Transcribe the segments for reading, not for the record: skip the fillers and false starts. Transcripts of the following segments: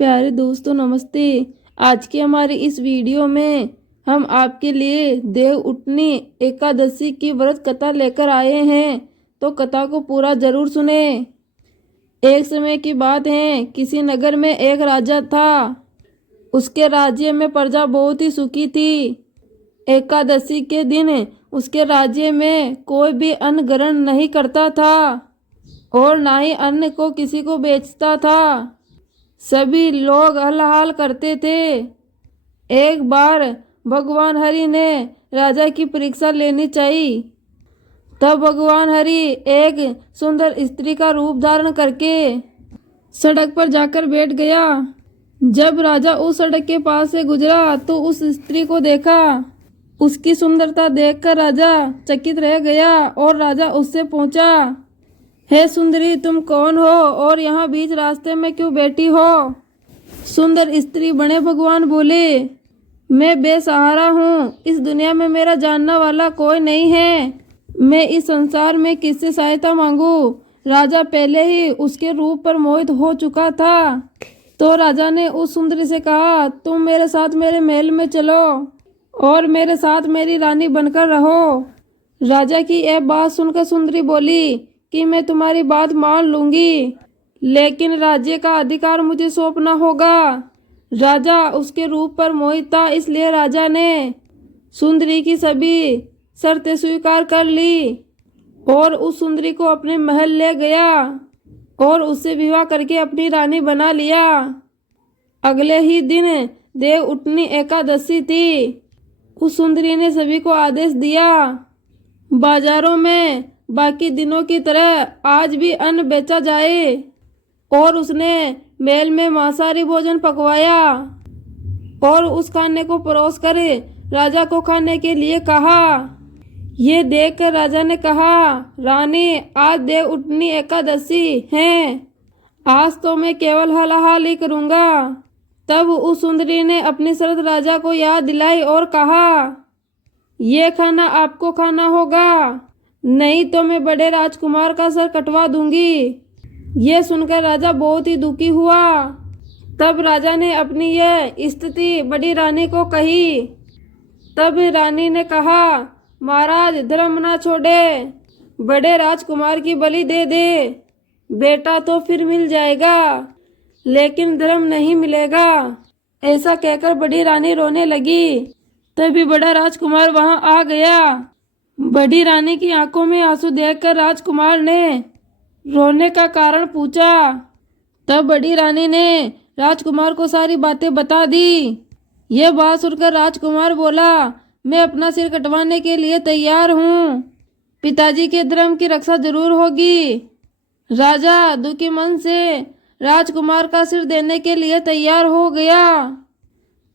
प्यारे दोस्तों नमस्ते। आज की हमारी इस वीडियो में हम आपके लिए देव उठनी एकादशी की व्रत कथा लेकर आए हैं, तो कथा को पूरा जरूर सुने। एक समय की बात है, किसी नगर में एक राजा था। उसके राज्य में प्रजा बहुत ही सुखी थी। एकादशी के दिन उसके राज्य में कोई भी अन्न ग्रहण नहीं करता था और ना ही अन्न को किसी को बेचता था। सभी लोग हलहाल करते थे। एक बार भगवान हरि ने राजा की परीक्षा लेनी चाहिए। तब भगवान हरि एक सुंदर स्त्री का रूप धारण करके सड़क पर जाकर बैठ गया। जब राजा उस सड़क के पास से गुजरा तो उस स्त्री को देखा। उसकी सुंदरता देखकर राजा चकित रह गया और राजा उससे पूछा, हे सुंदरी, तुम कौन हो और यहाँ बीच रास्ते में क्यों बैठी हो? सुंदर स्त्री बने भगवान बोले, मैं बेसहारा हूँ। इस दुनिया में मेरा जानने वाला कोई नहीं है। मैं इस संसार में किससे सहायता मांगू? राजा पहले ही उसके रूप पर मोहित हो चुका था। तो राजा ने उस सुंदरी से कहा, तुम मेरे साथ मेरे महल में चलो और मेरे साथ मेरी रानी बनकर रहो। राजा की यह बात सुनकर सुंदरी बोली कि मैं तुम्हारी बात मान लूंगी, लेकिन राज्य का अधिकार मुझे सौंपना होगा। राजा उसके रूप पर मोहित था, इसलिए राजा ने सुंदरी की सभी शर्तें स्वीकार कर ली और उस सुंदरी को अपने महल ले गया और उससे विवाह करके अपनी रानी बना लिया। अगले ही दिन देव उठनी एकादशी थी। उस सुंदरी ने सभी को आदेश दिया, बाजारों में बाकी दिनों की तरह आज भी अन्न बेचा जाए। और उसने महल में मांसाहारी भोजन पकवाया और उस खाने को परोस कर राजा को खाने के लिए कहा। ये देखकर राजा ने कहा, रानी, आज देव उठनी एकादशी है, आज तो मैं केवल हलाहाल ही करूंगा। तब उस सुंदरी ने अपनी शर्त राजा को याद दिलाई और कहा, ये खाना आपको खाना होगा, नहीं तो मैं बड़े राजकुमार का सर कटवा दूंगी। ये सुनकर राजा बहुत ही दुखी हुआ। तब राजा ने अपनी यह स्थिति बड़ी रानी को कही। तब रानी ने कहा, महाराज, धर्म ना छोड़े, बड़े राजकुमार की बलि दे दे। बेटा तो फिर मिल जाएगा, लेकिन धर्म नहीं मिलेगा। ऐसा कहकर बड़ी रानी रोने लगी। तभी बड़ा राजकुमार वहां आ गया। बड़ी रानी की आंखों में आंसू देखकर राजकुमार ने रोने का कारण पूछा। तब बड़ी रानी ने राजकुमार को सारी बातें बता दी। यह बात सुनकर राजकुमार बोला, मैं अपना सिर कटवाने के लिए तैयार हूँ। पिताजी के धर्म की रक्षा जरूर होगी। राजा दुखी मन से राजकुमार का सिर देने के लिए तैयार हो गया।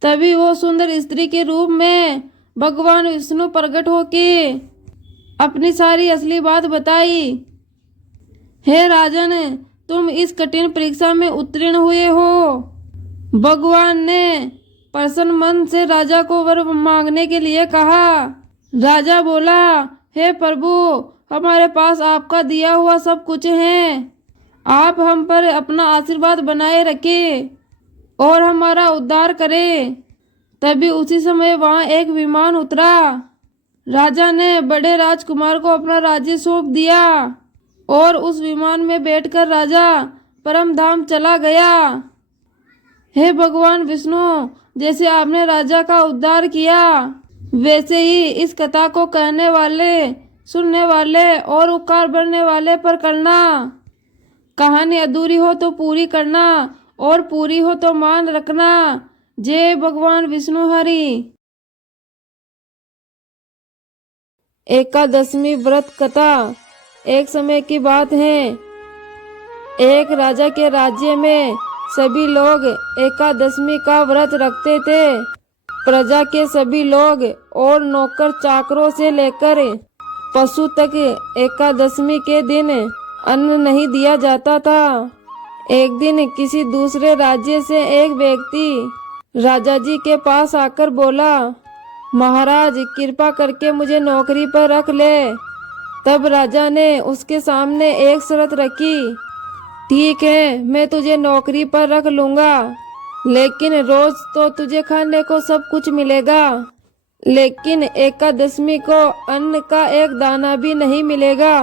तभी वो सुंदर स्त्री के रूप में भगवान विष्णु प्रकट होके अपनी सारी असली बात बताई। हे राजन, तुम इस कठिन परीक्षा में उत्तीर्ण हुए हो। भगवान ने प्रसन्न मन से राजा को वर मांगने के लिए कहा। राजा बोला, हे प्रभु, हमारे पास आपका दिया हुआ सब कुछ है। आप हम पर अपना आशीर्वाद बनाए रखें और हमारा उद्धार करें। तभी उसी समय वहां एक विमान उतरा। राजा ने बड़े राजकुमार को अपना राज्य सौंप दिया और उस विमान में बैठकर राजा परम धाम चला गया। हे भगवान विष्णु, जैसे आपने राजा का उद्धार किया, वैसे ही इस कथा को कहने वाले, सुनने वाले और उपकार करने वाले पर करना। कहानी अधूरी हो तो पूरी करना और पूरी हो तो मान रखना। जय भगवान विष्णु हरि। एकादशमी व्रत कथा। एक समय की बात है, एक राजा के राज्य में सभी लोग एकादशमी का व्रत रखते थे। प्रजा के सभी लोग और नौकर चाकरों से लेकर पशु तक एकादशमी के दिन अन्न नहीं दिया जाता था। एक दिन किसी दूसरे राज्य से एक व्यक्ति राजा जी के पास आकर बोला, महाराज, कृपा करके मुझे नौकरी पर रख ले। तब राजा ने उसके सामने एक शर्त रखी, ठीक है, मैं तुझे नौकरी पर रख लूंगा, लेकिन रोज तो तुझे खाने को सब कुछ मिलेगा, लेकिन एकादशमी को अन्न का एक दाना भी नहीं मिलेगा।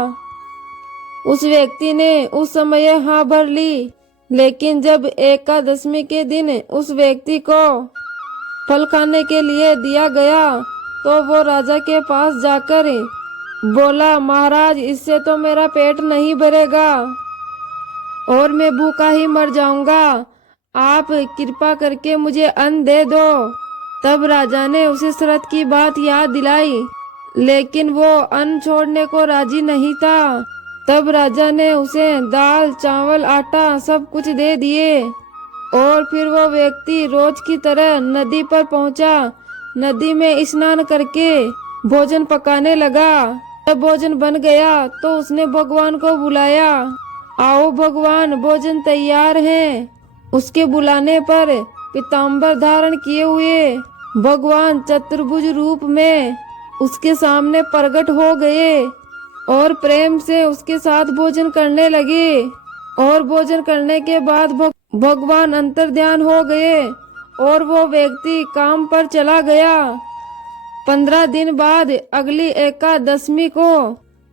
उस व्यक्ति ने उस समय हाँ भर ली, लेकिन जब एकादशमी के दिन उस व्यक्ति को फल खाने के लिए दिया गया तो वो राजा के पास जाकर बोला, महाराज, इससे तो मेरा पेट नहीं भरेगा और मैं भूखा ही मर जाऊंगा। आप कृपा करके मुझे अन्न दे दो। तब राजा ने उसे शरत की बात याद दिलाई, लेकिन वो अन्न छोड़ने को राजी नहीं था। तब राजा ने उसे दाल, चावल, आटा सब कुछ दे दिए और फिर वो व्यक्ति रोज की तरह नदी पर पहुंचा। नदी में स्नान करके भोजन पकाने लगा। जब भोजन बन गया तो उसने भगवान को बुलाया, आओ भगवान, भोजन तैयार है। उसके बुलाने पर पीताम्बर धारण किए हुए भगवान चतुर्भुज रूप में उसके सामने प्रकट हो गए और प्रेम से उसके साथ भोजन करने लगे। और भोजन करने के बाद भगवान अंतर्ध्यान हो गए और वो व्यक्ति काम पर चला गया। 15 दिन बाद अगली एकादशमी को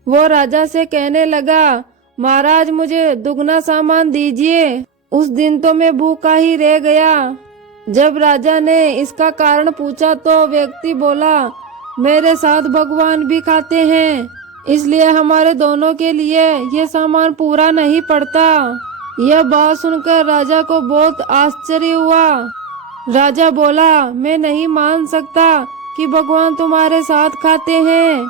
वो राजा से कहने लगा, महाराज, मुझे दुगना सामान दीजिए। उस दिन तो मैं भूखा ही रह गया। जब राजा ने इसका कारण पूछा तो व्यक्ति बोला, मेरे साथ भगवान भी खाते हैं, इसलिए हमारे दोनों के लिए ये सामान पूरा नहीं पड़ता। यह बात सुनकर राजा को बहुत आश्चर्य हुआ। राजा बोला, मैं नहीं मान सकता कि भगवान तुम्हारे साथ खाते हैं।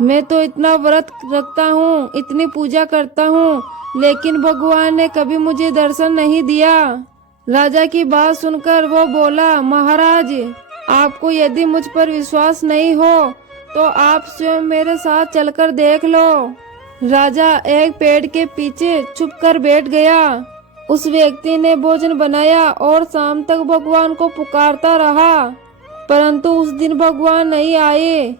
मैं तो इतना व्रत रखता हूँ, इतनी पूजा करता हूँ, लेकिन भगवान ने कभी मुझे दर्शन नहीं दिया। राजा की बात सुनकर वो बोला, महाराज, आपको यदि मुझ पर विश्वास नहीं हो तो आप स्वयं मेरे साथ चलकर देख लो। राजा एक पेड़ के पीछे छुपकर बैठ गया। उस व्यक्ति ने भोजन बनाया और शाम तक भगवान को पुकारता रहा, परंतु उस दिन भगवान नहीं आए।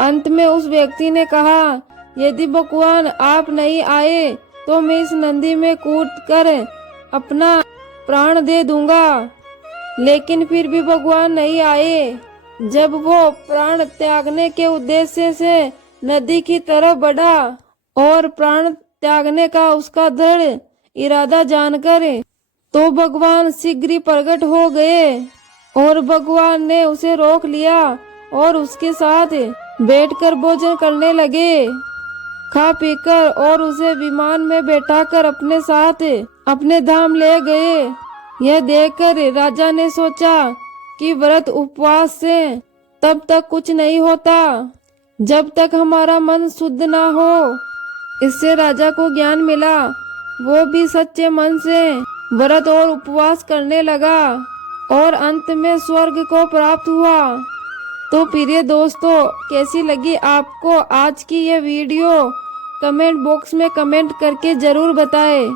अंत में उस व्यक्ति ने कहा, यदि भगवान आप नहीं आए तो मैं इस नदी में कूदकर अपना प्राण दे दूंगा। लेकिन फिर भी भगवान नहीं आए। जब वो प्राण त्यागने के उद्देश्य से नदी की तरफ बढ़ा और प्राण त्यागने का उसका दृढ़ इरादा जानकर तो भगवान शीघ्र ही प्रकट हो गए और भगवान ने उसे रोक लिया और उसके साथ बैठकर भोजन करने लगे। खा पीकर और उसे विमान में बैठाकर अपने साथ अपने धाम ले गए। यह देखकर राजा ने सोचा कि व्रत उपवास से तब तक कुछ नहीं होता जब तक हमारा मन शुद्ध ना हो। इससे राजा को ज्ञान मिला। वो भी सच्चे मन से व्रत और उपवास करने लगा और अंत में स्वर्ग को प्राप्त हुआ। तो प्रिय दोस्तों, कैसी लगी आपको आज की ये वीडियो? कमेंट बॉक्स में कमेंट करके जरूर बताएं।